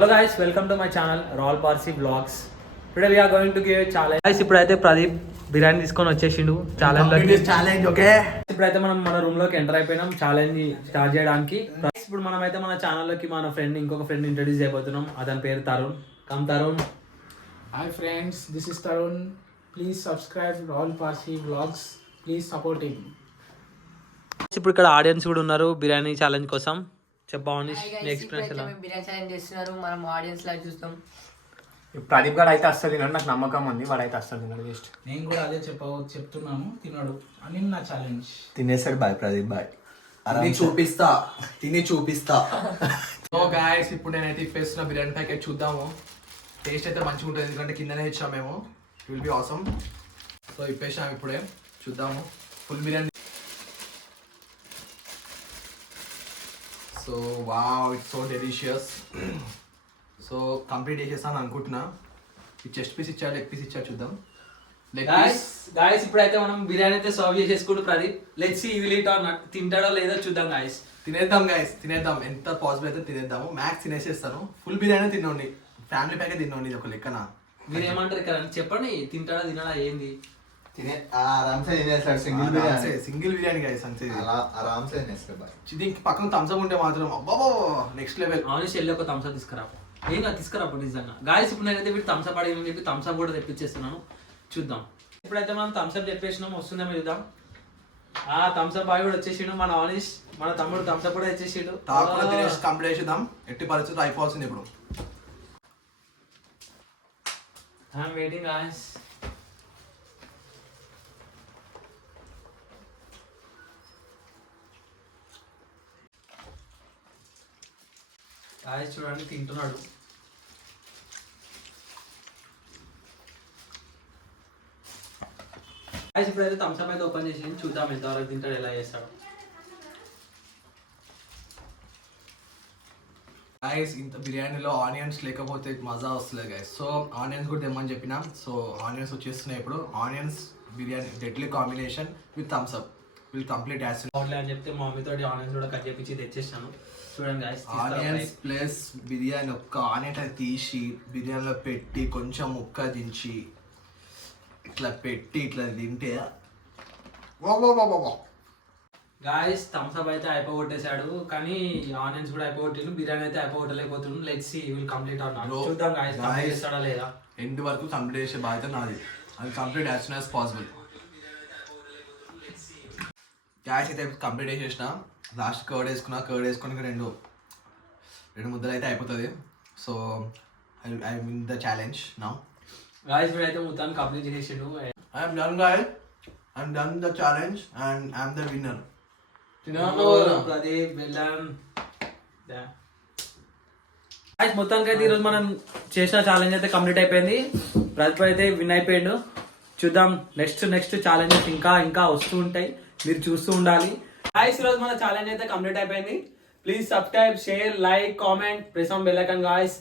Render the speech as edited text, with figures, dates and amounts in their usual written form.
Hello guys, welcome to my channel Raul Parsi Vlogs. Today we are going to give a challenge. Guys, ఇప్పుడైతే ప్రదీప్ బిర్యానీ తీసుకొని వచ్చేసిండు challenge okay. ఇప్పుడైతే మనం మన room లోకి enter అయిపోయినాం challenge start చేయడానికి. ఇప్పుడు మనమైతే మన ఛానల్లోకి మన ఫ్రెండ్ ఇంకొక ఫ్రెండ్ ఇంట్రడ్యూస్ చేయబోతున్నాం. అతని పేరు Tarun. Come Tarun. Hi friends, this is Tarun. Please subscribe రాల్ పార్సీ వ్లాగ్స్. Please support him. ఇప్పుడు ఇక్కడ ఆడియన్స్ కూడా ఉన్నారు బిర్యానీ ఛాలెంజ్ కోసం. చెప్పావని ఎక్స్పీరియన్స్ ఎలా? బిర్యానీ ఛాలెంజ్ చేస్తున్నారు, మనం ఆడియన్స్ లాగా చూస్తాం. ప్రదీప్ గారు అయితే అస్సలు తినడు, నాకు నమ్మకం ఉంది. వాడైతే అస్సలు తినడు. జస్ట్ నేను కూడా అదే చెప్తున్నాను, తినడు అని నా ఛాలెంజ్. తినేసాడు బాయ్ ప్రదీప్ బాయ్. తిని చూపిస్తా. సో గాయస్, ఇప్పుడు నేనైతే ఇప్పేస్తున్న బిర్యానీ ప్యాకెట్ చూద్దాము. టేస్ట్ అయితే మంచిగా ఉంటుంది, ఎందుకంటే కిందనే ఇచ్చాము మేము. It will be awesome. So ఇప్పేసాము, ఇప్పుడే చూద్దాము full biryani. So wow, it's so delicious. So complete చేసేస్తాను అనుకుంటున్నా. ఈ చెస్ట్ పీస్ ఇచ్చాడు, లెగ్ పీస్ ఇచ్చాడు, చూద్దాం. గాయస్ ఇప్పుడైతే మనం బిర్యానీ అయితే సర్వ్ చేసేసుకుంటూ Pradeep let's see will it or not, తింటాడో లేదో చూద్దాం గాయస్. తినేద్దాం గాయస్, తినేద్దాం. ఎంత పాసిబుల్ అయితే తినేద్దాము. మ్యాక్స్ తినేసేస్తాను. ఫుల్ బిర్యానీ తినండి, ఫ్యామిలీ ప్యాకే తినండి. ఇది ఒక లెక్కన. మీరు ఏమంటారు ఇక్కడ చెప్పండి, తింటాడా తినడా ఏంది? ఆరామ్సే తినేస్తాడు single biryani. Single biryani guys అంతే. ఆరామ్సే తినేస్తాడు బాయ్. దీనికి పక్కన థమ్స్అప్ ఉంటే మాత్రం అబ్బాబో నెక్స్ట్ లెవెల్. ఆనిష్ వెళ్ళి ఒక థమ్స్అప్ తీసుకురా. ఏం తీసుకురా నిజంగా. గాయస్ ఇప్పుడు నేనైతే వీటి థమ్స్అప్ అడిగిన చెప్పి థమ్స్అప్ కూడా తెప్పించేస్తున్నాను. చూద్దాం. ఇప్పుడైతే మనం థమ్స్అప్ చెప్పేసినాం, వస్తుందేమో చూద్దాం. థమ్స్అప్ బాయ్ కూడా వచ్చేసిండు. మన ఆనిష్ మన తమ్ముడు థమ్స్అప్ కూడా వచ్చేసిండు. తాకుండా తినేసి కంప్లీట్ చేద్దాం. ఎట్టి పరిస్థితులు అయిపోవాల్సింది ఇప్పుడు. I'm waiting guys. గాయస్ చూడండి తింటున్నాడు. గాయస్ ఇప్పుడైతే థమ్స్అప్ అయితే ఓపెన్ చేసి చూద్దాం ఎంతవరకు తింటాడు, ఎలా చేస్తాడు. గైస్, ఇంత బిర్యానీలో ఆనియన్స్ లేకపోతే మజా వస్తుంది గైస్. సో ఆనియన్స్ కూడా తెమ్మని చెప్పినా. సో ఆనియన్స్ వచ్చేస్తున్నాయి ఇప్పుడు. Onions biryani deadly combination with Thums Up will complete us అని చెప్తే మా మమ్మీ తోటి ఆనియన్స్ కూడా కట్ చేపించి తెచ్చేసాను. చూడండి గాయస్, ఆనియన్స్ ప్లస్ బిర్యానీ. ఒక్క ఆనియన్ అది తీసి బిర్యానీలో పెట్టి కొంచెం ముక్క దించి ఇట్లా పెట్టి ఇట్లా తింటే గాయస్ థమ్స్అప్ అయితే అయిపోగొట్టేశాడు, కానీ ఆనియన్స్ కూడా అయిపోగొట్టిండు. బిర్యానీ అయితే అయిపోగొట్టలేకపోతున్నాడు. Let's see will complete or not. చూద్దాం గాయస్ కంప్లీట్ చేస్తాడా లేదా. ఎండ్ వరకు కంప్లీట్ చేసే బాధ్యత నాది. అది complete as soon as possible. Guys అయితే కంప్లీట్ చేసేసిన. లాస్ట్ కర్డ్ వేసుకొని రెండు ముద్దలు అయితే అయిపోతుంది. So I win the challenge now. Guys వీడైతే మొత్తాన్ని కంప్లీట్ చేసేసిండు. I'm done guy, I'm done the challenge and I'm the winner. Pradeep వెళ్ళాం. గాయస్ మొత్తానికి అయితే ఈరోజు మనం చేసిన ఛాలెంజ్ అయితే కంప్లీట్ అయిపోయింది. ప్రదీప్ అయితే విన్ అయిపోయిండు. చూద్దాం నెక్స్ట్ ఛాలెంజెస్ ఇంకా వస్తూ ఉంటాయి, మీరు చూస్తూ ఉండాలి. గాయస్ ఈరోజు మన ఛాలెంజ్ అయితే కంప్లీట్ అయిపోయింది. Please subscribe, share, like, comment, press on bell icon guys.